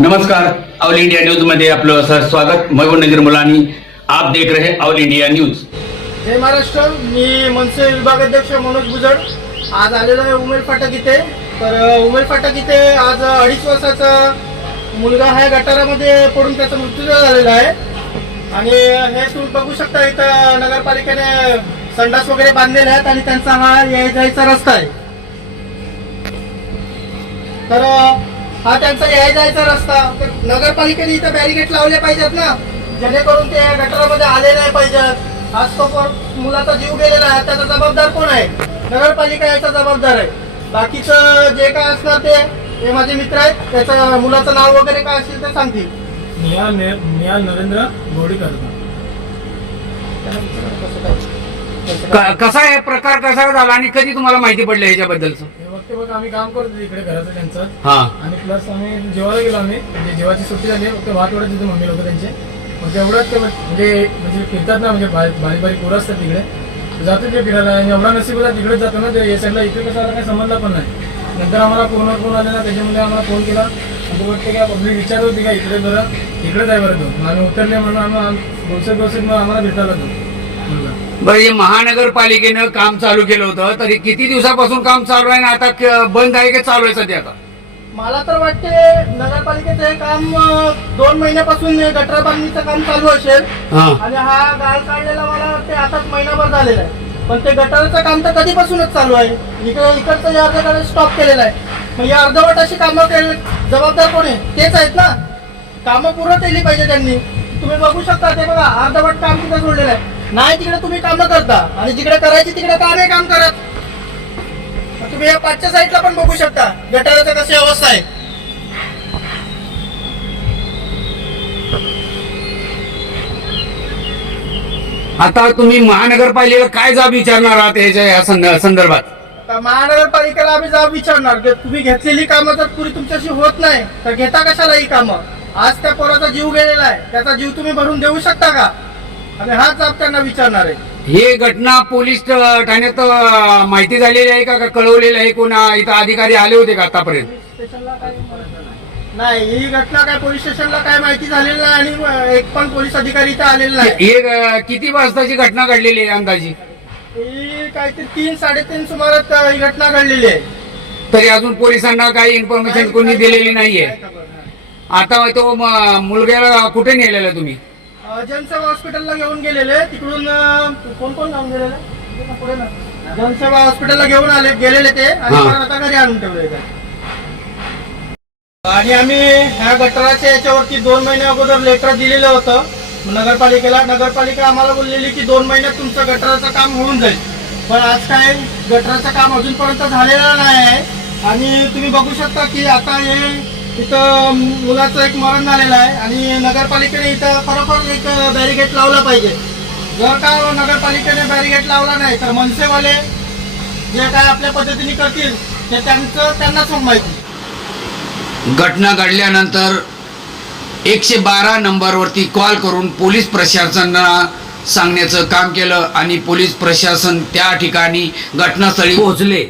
नमस्कार all India न्यूजमध्ये आपलं सर स्वागत. मयूर नजीर मुलानी आप देख रहे ऑल इंडिया न्यूज. जय महाराष्ट्र मी मनसे विभागाध्यक्ष मनोज बुजड आज आलेलो आहे उमेर फाटक इथे. तर उमेर फाटक इथे आज अडीच वर्षाचा मुलगा ह्या गटारामध्ये पडून त्याचा मृत्यू झालेला आहे. आणि हे तुम्ही बघू शकता इथं नगरपालिकेने संडास वगैरे बांधलेले आहेत आणि त्यांचा हा याय जायचा रस्ता आहे. तर हा त्यांचा याय जायचा रस्ता. तर नगरपालिकेने इथं बॅरिगेट लावले पाहिजेत ना. जेणेकरून ते गटारामध्ये आले नाही पाहिजेत. आज तो पर- मुलाचा जीव गेलेला आहे त्याचा जबाबदार कोण आहे? नगरपालिका याचा जबाबदार आहे. बाकीचं जे काय असणार ते हे माझे मित्र आहेत त्याचं मुलाचं नाव वगैरे काय असेल ते सांगतील. ने निहाल नरेंद्र गोडीकर. क- कसा आहे प्रकार कसा झाला आणि कधी तुम्हाला माहिती पडलं ह्याच्याबद्दलचं? बघते बघ आम्ही काम करतो इकडे घराचं त्यांचं. हा. आणि प्लस आम्ही जेवायला गेलो आम्ही. म्हणजे जेवायची सुट्टी झाली फक्त भात वडत तिथे मम्मी लोक त्यांचे. मग तेवढंच ते म्हणजे म्हणजे फिरतात ना म्हणजे बारीक बारीक बारीक पोरं असतात तिकडे. जातो ते फिरायला. आणि एवढा नशीब होता तिकडेच जातो ना ते या साईडला इकडे कसं आला काही संबंध पण नाही. नंतर आम्हाला फोनवर फोन आले ना त्याच्यामुळे आम्हाला फोन केला. आणि ते वाटते का पब्लिक विचारत होती का इकडे बरं इकडेच आहे बरं तो. आम्ही उतरले म्हणून आम्ही दोनशे दोनशे मग आम्हाला भेटायला तो मुलगा बरं हे महानगरपालिकेनं काम चालू केलं होतं तरी किती दिवसापासून काम चालू आहे ना आता बंद आहे की चालू आहे सध्या आता? मला तर वाटते नगरपालिकेचं हे काम दोन महिन्यापासून गटर बांधणीचं काम चालू असेल. आणि हा गाळ काढलेला मला वाटते आताच महिनाभर झालेला आहे. पण ते गटारचं काम तर कधीपासूनच चालू आहे. इकडे इकडचं जे अर्धकडे स्टॉप केलेलं आहे. मग या अर्धवट अशी कामं केले जबाबदार कोण आहे? तेच आहेत ना. कामं पूर्ण केली पाहिजे त्यांनी. तुम्ही बघू शकता ते बघा अर्धवट काम तिथं सोडलेलं आहे. नाही तिकडे तुम्ही कामं करता. आणि जिकडे करायची तिकडे का नाही काम करत. तुम्ही या पाचच्या साईडला पण बघू शकता. गटाराचं कशी अवस्था आहे. आता तुम्ही महानगरपालिकेला काय जाब विचारणार आहात ह्याच्या या संद- संदर्भात? तर महानगरपालिकेला आम्ही जाब विचारणार. की तुम्ही घेतलेली कामं जर पुरी तुमच्याशी होत नाही तर घेता कशाला ही कामं? आज त्या पोराचा जीव गेलेला आहे. त्याचा जीव तुम्ही भरून देऊ शकता का? आणि हाच त्यांना विचारणार आहे. हे घटना पोलीस ठाण्यात माहिती झालेली आहे का? कळवलेलं आहे कोणा? इथं अधिकारी आले होते का आतापर्यंत? नाही. ही घटना काय? पोलीस स्टेशनला काय माहिती झालेली नाही आणि एक पण पोलीस अधिकारी इथं आलेला नाही. हे अ, किती वाजताची घटना घडलेली आहे अंदाजी? ही काहीतरी तीन साडेतीन सुमारात ही घटना घडलेली आहे. तरी अजून पोलिसांना काही इन्फॉर्मेशन कोणी दिलेली नाहीये. काय खबर नाही. आता तो म- मुलग्याला कुठे नेलेला तुम्ही? जनसेवा हॉस्पिटलला घेऊन गेलेले. तिकडून कोण कोण जाऊन गेलेले? पुढे ना. जनसेवा हॉस्पिटलला घेऊन आले गेलेले ते. आणि. परत आता घरी आणून ठेवले ते. आणि आम्ही ह्या गटराच्या याच्यावरती दोन महिन्या अगोदर लेटर दिलेलं होतं. नगरपालिकेला. नगरपालिका आम्हाला बोललेली की दोन महिन्यात तुमचं गटराचं काम होऊन जाईल. पण आज काय गटराचं काम अजूनपर्यंत झालेलं नाही आहे. आणि तुम्ही बघू शकता की आता हे इथं मुलाचं एक मरण झालेलं आहे आणि नगरपालिकेने इथं खरोखर एक बॅरिगेट लावला पाहिजे. जर का नगरपालिकेने बॅरिगेट लावला नाही तर मनसेवाले जे काय आपल्या पद्धतीने करतील ते त्यांचं त्यांनाच माहिती. घटना घडल्यानंतर एकशे बारा नंबरवरती कॉल करून पोलीस प्रशासनाला सांगण्याचं काम केलं आणि पोलीस प्रशासन त्या ठिकाणी घटनास्थळी पोहोचले.